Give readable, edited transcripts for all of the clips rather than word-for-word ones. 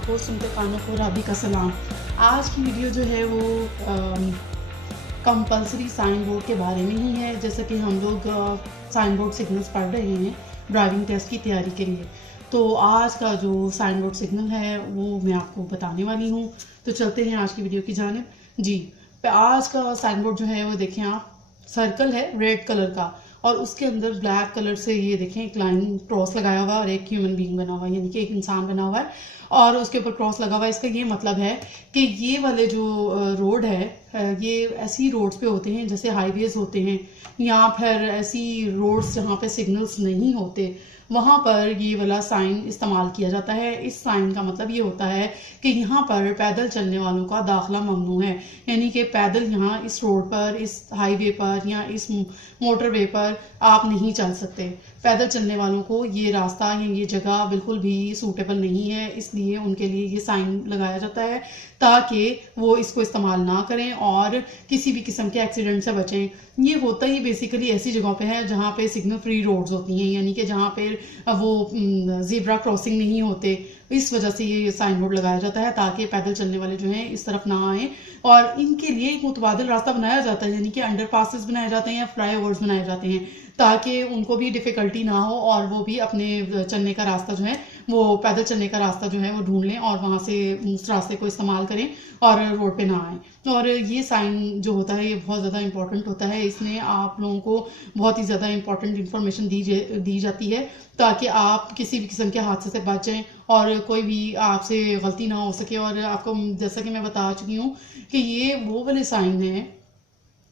को सुनते कानों को राबी का सलाम। आज की वीडियो जो है वो कंपलसरी साइन बोर्ड के बारे में ही है। जैसे कि हम लोग साइन बोर्ड सिग्नल्स पढ़ रहे हैं ड्राइविंग टेस्ट की तैयारी के लिए, तो आज का जो साइन बोर्ड सिग्नल है वो मैं आपको बताने वाली हूँ। तो चलते हैं आज की वीडियो की जानिब। जी, आज का साइन बोर्ड जो है वो देखें आप, सर्कल है रेड कलर का और उसके अंदर ब्लैक कलर से ये देखें एक लाइन क्रॉस लगाया हुआ है और एक ह्यूमन बीइंग बना हुआ है, यानी कि एक इंसान बना हुआ है और उसके ऊपर क्रॉस लगा हुआ है। इसका ये मतलब है कि ये वाले जो रोड है ये ऐसी रोड्स पे होते हैं जैसे हाईवेज होते हैं या फिर ऐसी रोड्स जहाँ पे सिग्नल्स नहीं होते, वहाँ पर ये वाला साइन इस्तेमाल किया जाता है। इस साइन का मतलब ये होता है कि यहाँ पर पैदल चलने वालों का दाखिला ममनू है, यानी कि पैदल यहाँ इस रोड पर, इस हाईवे पर या इस मोटरवे पर आप नहीं चल सकते। पैदल चलने वालों को ये रास्ता या ये जगह बिल्कुल भी सूटेबल नहीं है, इसलिए उनके लिए ये साइन लगाया जाता है ताकि वो इसको इस्तेमाल ना करें और किसी भी किस्म के एक्सीडेंट से बचें। ये होता ही बेसिकली ऐसी जगहों पे है जहाँ पे सिग्नल फ्री रोड्स होती हैं, यानी कि जहाँ पे वो ज़ेब्रा क्रॉसिंग नहीं होते। इस वजह से ये साइन बोर्ड लगाया जाता है ताकि पैदल चलने वाले जो हैं इस तरफ ना आए और इनके लिए एक मुतबादिल रास्ता बनाया जाता है, यानी कि अंडरपासेस बनाए जाते हैं या फ्लाईओवर्स बनाए जाते हैं ताकि उनको भी डिफ़िकल्टी ना हो और वो भी अपने चलने का रास्ता जो है वो पैदल चलने का रास्ता जो है वो ढूंढ लें और वहाँ से उस रास्ते को इस्तेमाल करें और रोड पे ना आएँ। और ये साइन जो होता है ये बहुत ज़्यादा इंपॉर्टेंट होता है, इसमें आप लोगों को बहुत ही ज़्यादा इंपॉर्टेंट इन्फॉर्मेशन दी जाती है ताकि आप किसी भी किस्म के हादसे से बचें और कोई भी आपसे गलती ना हो सके। और आपको जैसा कि मैं बता चुकी हूँ कि ये वो वाले साइन हैं,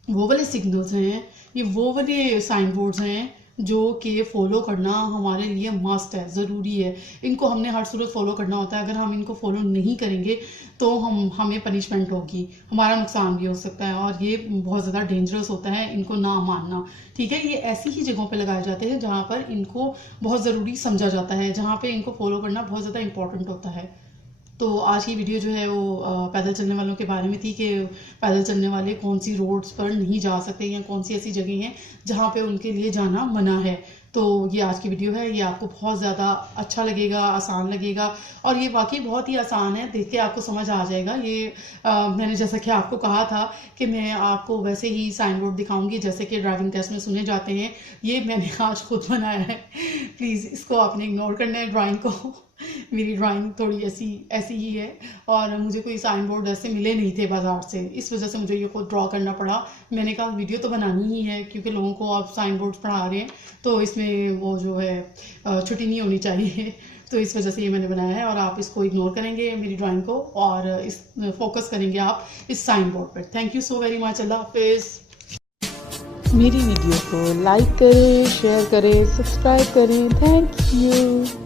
वो वाले सिग्नल्स हैं, ये वो वाले साइन बोर्ड्स हैं जो कि फॉलो करना हमारे लिए मस्ट है, ज़रूरी है। इनको हमने हर सूरत फॉलो करना होता है। अगर हम इनको फॉलो नहीं करेंगे तो हमें पनिशमेंट होगी, हमारा नुकसान भी हो सकता है और ये बहुत ज़्यादा डेंजरस होता है इनको ना मानना। ठीक है, ये ऐसी ही जगहों पे लगाए जाते हैं जहाँ पर इनको बहुत ज़रूरी समझा जाता है, जहाँ पे इनको फॉलो करना बहुत ज़्यादा इंपॉर्टेंट होता है। तो आज की वीडियो जो है वो पैदल चलने वालों के बारे में थी कि पैदल चलने वाले कौन सी रोड्स पर नहीं जा सकते या कौन सी ऐसी जगह हैं जहाँ पे उनके लिए जाना मना है। तो ये आज की वीडियो है, ये आपको बहुत ज़्यादा अच्छा लगेगा, आसान लगेगा और ये वाकई बहुत ही आसान है, देख के आपको समझ आ जाएगा। ये मैंने जैसा कि आपको कहा था कि मैं आपको वैसे ही साइन बोर्ड दिखाऊंगी जैसे कि ड्राइविंग टेस्ट में सुने जाते हैं, ये मैंने आज खुद बनाया है। प्लीज़ इसको आपने इग्नोर करना है ड्राइंग को। मेरी ड्राइंग थोड़ी ऐसी ही है और मुझे कोई साइन बोर्ड ऐसे मिले नहीं थे बाज़ार से, इस वजह से मुझे ये खुद ड्रॉ करना पड़ा। मैंने कहा वीडियो तो बनानी ही है क्योंकि लोगों को आप साइन बोर्ड्स पढ़ा रहे हैं तो इसमें वो जो है छुट्टी नहीं होनी चाहिए। तो इस वजह से ये मैंने बनाया है और आप इसको इग्नोर करेंगे मेरी ड्राइंग को और इस फोकस करेंगे आप इस साइन बोर्ड पर। Thank you so very much. अल्लाह हाफिज़। मेरी वीडियो को लाइक करें, शेयर करें, सब्सक्राइब करें। Thank you.